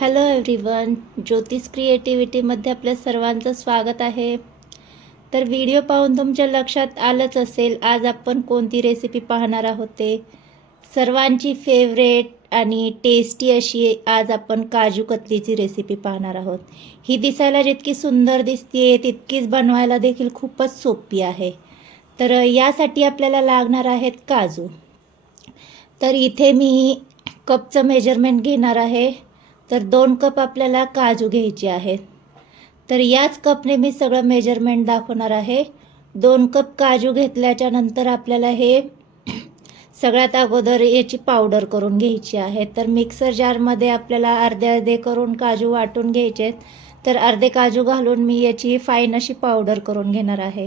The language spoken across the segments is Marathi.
हॅलो एव्हरीवन, ज्योतिष क्रिएटिव्हिटीमध्ये आपल्या सर्वांचं स्वागत आहे. तर व्हिडिओ पाहून तुमच्या लक्षात आलंच असेल आज आपण कोणती रेसिपी पाहणार आहोत ते. सर्वांची फेवरेट आणि टेस्टी अशी आज आपण काजू कतलीची रेसिपी पाहणार आहोत. ही दिसायला जितकी सुंदर दिसते तितकीच बनवायला देखील खूपच सोपी आहे. तर यासाठी आपल्याला लागणार आहेत काजू. तर इथे मी कपचं मेजरमेंट घेणार आहे. तर 2 कप आपल्याला काजू घ्यायचे आहेत. तर याच कपने मी सगळं मेजरमेंट दाखवणार आहे. 2 कप काजू घेतल्याच्या नंतर आपल्याला हे सगळ्यात अगोदर याची पावडर करून घ्यायची आहे. तर मिक्सर जारमध्ये आपल्याला अर्धे करून काजू वाटून घ्यायचे. तर अर्धे काजू घालून मी याची फाईन अशी पावडर करून घेणार आहे.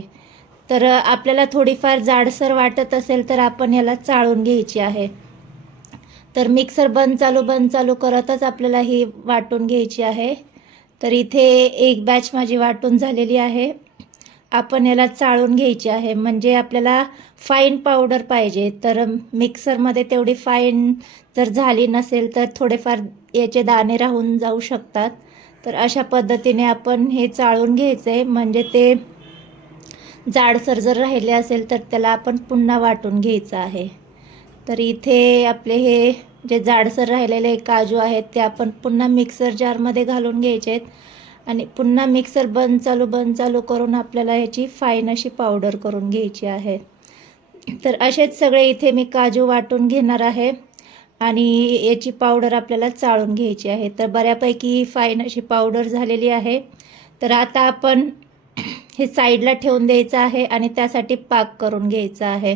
तर आपल्याला थोडीफार जाडसर वाटत असेल तर आपण याला चाळून घ्यायची आहे. तर मिक्सर बंद चालू करतच आपल्याला ही वाटून घ्यायची आहे. तर इथे एक बॅच माझी वाटून झालेली आहे. आपण याला चाळून घ्यायची आहे, म्हणजे आपल्याला फाईन पावडर पाहिजे. तर मिक्सरमध्ये तेवढी फाईन जर झाली नसेल तर थोडेफार याचे दाणे राहून जाऊ शकतात. तर अशा पद्धतीने आपण हे चाळून घ्यायचं आहे, म्हणजे ते जाडसर जर राहिले असेल तर त्याला आपण पुन्हा वाटून घ्यायचं आहे. तर इथे आपले हे जे जाडसर राहिलेले काजू आहेत ते आपण पुन्हा मिक्सर जारमध्ये घालून घ्यायचे आहेत आणि पुन्हा मिक्सर बंद चालू करून आपल्याला याची फाईन अशी पावडर करून घ्यायची आहे. तर असेच सगळे इथे मी काजू वाटून घेणार आहे आणि याची पावडर आपल्याला चाळून घ्यायची आहे. तर बऱ्यापैकी फाईन अशी पावडर झालेली आहे. तर आता आपण हे साईडला ठेवून द्यायचं आहे आणि त्यासाठी पाक करून घ्यायचा आहे.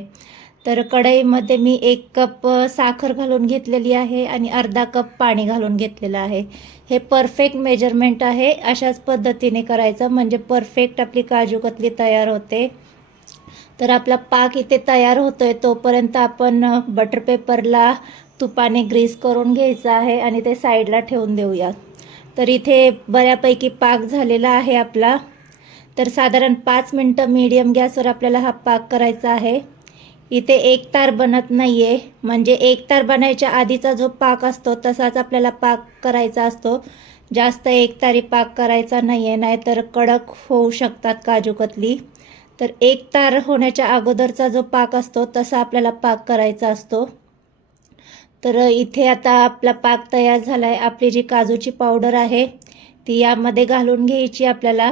तर कढईमध्ये मी 1 कप साखर घालून घेतलेली आहे आणि अर्धा कप पाणी घालून घेतलेलं आहे. हे परफेक्ट मेजरमेंट आहे. अशाच पद्धतीने करायचं म्हणजे परफेक्ट आपली काजू कतली तयार होते. तर आपला पाक इथे तयार होतोय तोपर्यंत आपण बटर पेपरला तुपाने ग्रीस करून घ्यायचं आहे आणि ते साईडला ठेवून देऊया. तर इथे बऱ्यापैकी पाक झालेला आहे आपला. तर साधारण 5 मिनटं मीडियम गॅसवर आपल्याला हा पाक करायचा आहे. इथे एकतार बनत नाही आहे, म्हणजे एकतार बनायच्या आधीचा जो पाक असतो तसाच आपल्याला पाक करायचा असतो. जास्त एकतारी पाक करायचा नाही आहे, नाहीतर कडक होऊ शकतात काजू कतली. तर एकतार होण्याच्या अगोदरचा जो पाक असतो तसा आपल्याला पाक करायचा असतो. तर इथे आता आपला पाक तयार झाला आहे. आपली जी काजूची पावडर आहे ती यामध्ये घालून घ्यायची आपल्याला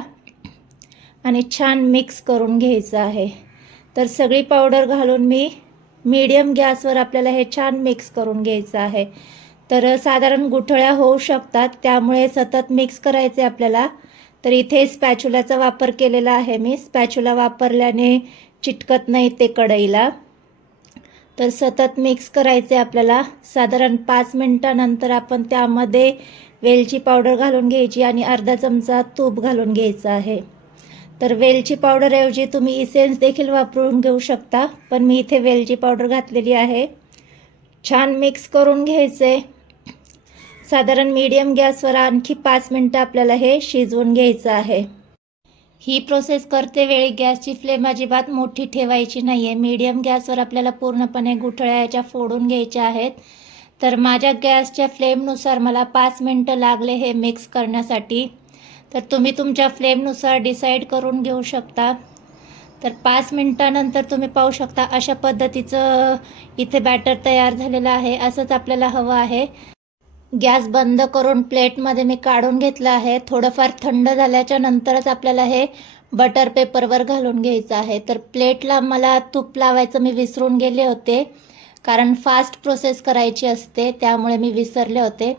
आणि छान मिक्स करून घ्यायचं आहे. तर सगळी पावडर घालून मी मीडियम गॅसवर आपल्याला हे छान मिक्स करून घ्यायचं आहे. तर साधारण गुठळ्या होऊ शकतात, त्यामुळे सतत मिक्स करायचे आपल्याला. तर इथे स्पॅच्युलाचा वापर केलेला आहे मी. स्पॅच्युला वापरल्याने चिटकत नाही ते कढईला. तर सतत मिक्स करायचे आपल्याला. साधारण 5 मिनटानंतर आपण त्यामध्ये वेलची पावडर घालून घ्यायची आणि अर्धा चमचा तूप घालून घ्यायचं आहे. तर वेलची पावडरऐवजी तुम्ही इसेन्स देखील वापरून घेऊ शकता, पण मी इथे वेलची पावडर घातलेली आहे. छान मिक्स करून घ्यायचे. साधारण मीडियम गॅसवर आणखी 5 मिनटं आपल्याला हे शिजवून घ्यायचं आहे. ही प्रोसेस करते वेळी गॅसची फ्लेम अजिबात मोठी ठेवायची नाही आहे. मीडियम गॅसवर आपल्याला पूर्णपणे गुठळ्या याच्या फोडून घ्यायच्या आहेत. तर माझ्या गॅसच्या फ्लेमनुसार मला 5 मिनटं लागले हे मिक्स करण्यासाठी. तर तुम्ही तुमच्या फ्लेमनुसार डिसाईड करून घेऊ शकता. तर 5 मिनटानंतर तुम्ही पाहू शकता अशा पद्धतीचं इथे बॅटर तयार झालेलं आहे. असंच आपल्याला हवं आहे. गॅस बंद करून प्लेटमध्ये मी काढून घेतलं आहे. थोडंफार थंड झाल्याच्या नंतरच आपल्याला हे बटर पेपरवर घालून घ्यायचं आहे. तर प्लेटला मला तूप लावायचं मी विसरून गेले होते, कारण फास्ट प्रोसेस करायची असते त्यामुळे मी विसरले होते.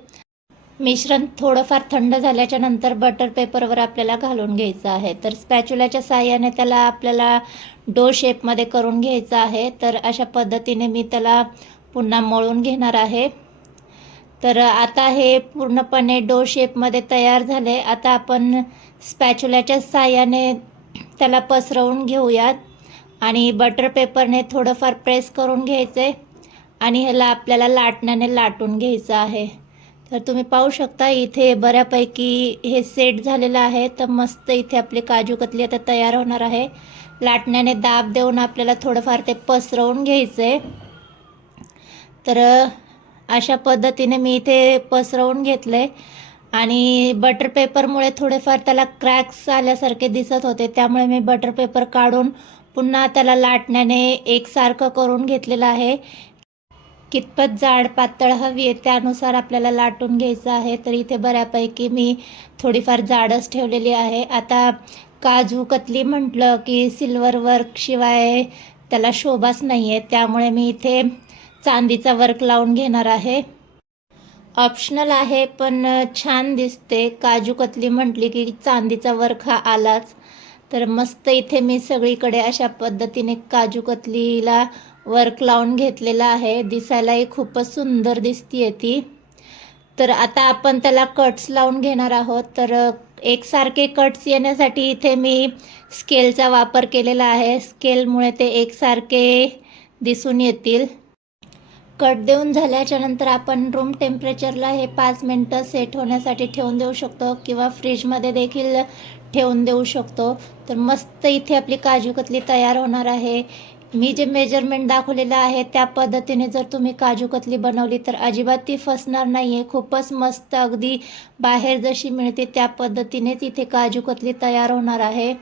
मिश्रण थोडंफार थंड झाल्याच्या नंतर बटर पेपरवर आपल्याला घालून घ्यायचं आहे. तर स्पॅच्युलाच्या साहाय्याने त्याला आपल्याला डो शेपमध्ये करून घ्यायचं आहे. तर अशा पद्धतीने मी त्याला पुन्हा मळून घेणार आहे. तर आता हे पूर्णपणे डो शेपमध्ये तयार झाले. आता आपण स्पॅच्युलाच्या साहाय्याने त्याला पसरवून घेऊयात आणि बटर पेपरने थोडंफार प्रेस करून घ्यायचे आणि ह्याला आपल्याला लाटण्याने लाटून घ्यायचं आहे. तर तुम्ही पाहू शकता इथे बऱ्यापैकी हे सेट झालेलं आहे. तर मस्त इथे आपली काजू कतली आता तयार होणार आहे. लाटण्याने दाब देऊन आपल्याला थोडंफार ते पसरवून घ्यायचे. तर अशा पद्धतीने मी इथे पसरवून घेतले आणि बटर पेपरमुळे थोडेफार त्याला क्रॅक्स आल्यासारखे दिसत होते, त्यामुळे मी बटर पेपर काढून पुन्हा त्याला लाटण्याने एकसारखं करून घेतलेलं आहे. कितपत जाड पातळ हवी आहे त्यानुसार आपल्याला लाटून घ्यायचं आहे. तर इथे बऱ्यापैकी मी थोडीफार जाडच ठेवलेली आहे. आता काजू कतली म्हटलं की सिल्वर वर्क शिवाय त्याला शोभाच नाही आहे, त्यामुळे मी इथे चांदीचा वर्क लावून घेणार आहे. ऑप्शनल आहे पण छान दिसते. काजू कतली म्हटली की चांदीचा वर्क हा आलाच. तर मस्त इथे मी सगळीकडे अशा पद्धतीने काजू कतलीला वर्क लावून घेतलेलं आहे. दिसायलाही खूपच सुंदर दिसतीये ती. तर आता आपण त्याला कट्स लावून घेणार आहोत. तर एकसारखे कट्स येण्यासाठी इथे मी स्केलचा वापर केलेला आहे. स्केलमुळे ते एकसारखे दिसून येतील. कट देऊन झाल्याच्या नंतर आपण रूम टेम्परेचरला हे 5 मिनटं सेट होण्यासाठी ठेवून देऊ शकतो किंवा फ्रीजमध्ये देखील ठेवून देऊ शकतो. तर मस्त इथे आपली काजू कतली तयार होणार आहे. मी जे मेजरमेंट दाखवलेलं आहे त्या पद्धतीने जर तुम्ही काजू कतली बनवली तर अजिबात ती फसणार नाही आहे. खूपच मस्त, अगदी बाहेर जशी मिळते त्या पद्धतीनेच इथे काजू कतली तयार होणार आहे.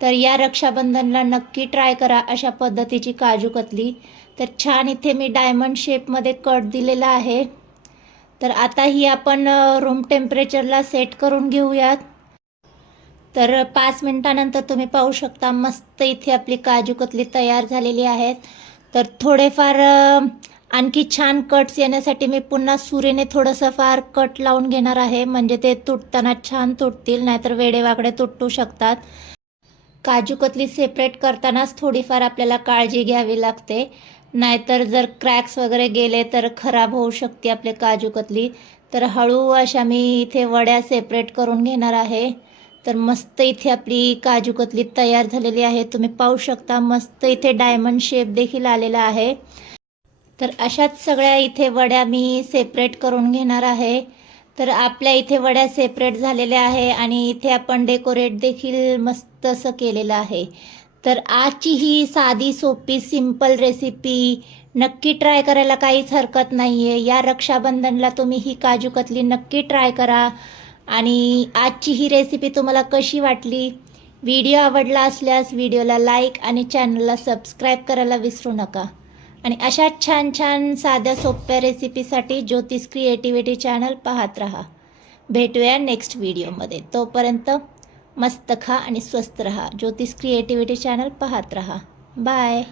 तर या रक्षाबंधनला नक्की ट्राय करा अशा पद्धतीची काजू कतली. तर छान इथे मी डायमंड शेपमध्ये कट दिलेला आहे. तर आता ही आपण रूम टेम्परेचरला सेट करून घेऊयात. तर 5 मिनिटानंतर तुम्ही पाहू शकता मस्त इथे आपली काजू कतली तयार झालेली आहेत. तर थोडेफार आणखी छान कट्स येण्यासाठी मी पुन्हा सुरीने थोडंसं फार कट लावून घेणार आहे, म्हणजे ते तुटताना छान तुटतील, नाहीतर वेडेवाकडे तुटू शकतात. काजू कतली सेपरेट करतानाच थोडीफार आपल्याला काळजी घ्यावी लागते, नाहीतर जर क्रॅक्स वगैरे गेले तर खराब होऊ शकते आपले काजू कतली. तर हळू अशा मी इथे वड्या सेपरेट करून घेणार आहे. तर मस्त इथे आपली काजू कतली तयार झालेली आहे. तुम्ही पाहू शकता मस्त इथे डायमंड शेप देखील आलेला आहे. तर अशाच सगळ्या इथे वड्या मी सेपरेट करून घेणार आहे. तर आपल्या इथे वड्या सेपरेट झालेल्या आहे आणि इथे आपण डेकोरेट देखील मस्त असं केलेलं आहे. तर आजची ही साधी सोपी सिंपल रेसिपी नक्की ट्राय करायला काहीच हरकत नाही आहे. या रक्षाबंधनला तुम्ही ही काजू कतली नक्की ट्राय करा. आणि आजची ही रेसिपी तुम्हाला कशी वाटली? व्हिडिओ आवडला असल्यास व्हिडिओला लाईक आणि चॅनलला सबस्क्राईब करायला विसरू नका. आणि अशा छान छान साध्या सोप्या रेसिपीसाठी ज्योतिष क्रिएटिव्हिटी चॅनल पाहत राहा. भेटूया नेक्स्ट व्हिडिओमध्ये. तोपर्यंत मस्त खा आणि स्वस्त रहा. ज्योतिष क्रिएटिव्हिटी चॅनल पाहत रहा. बाय.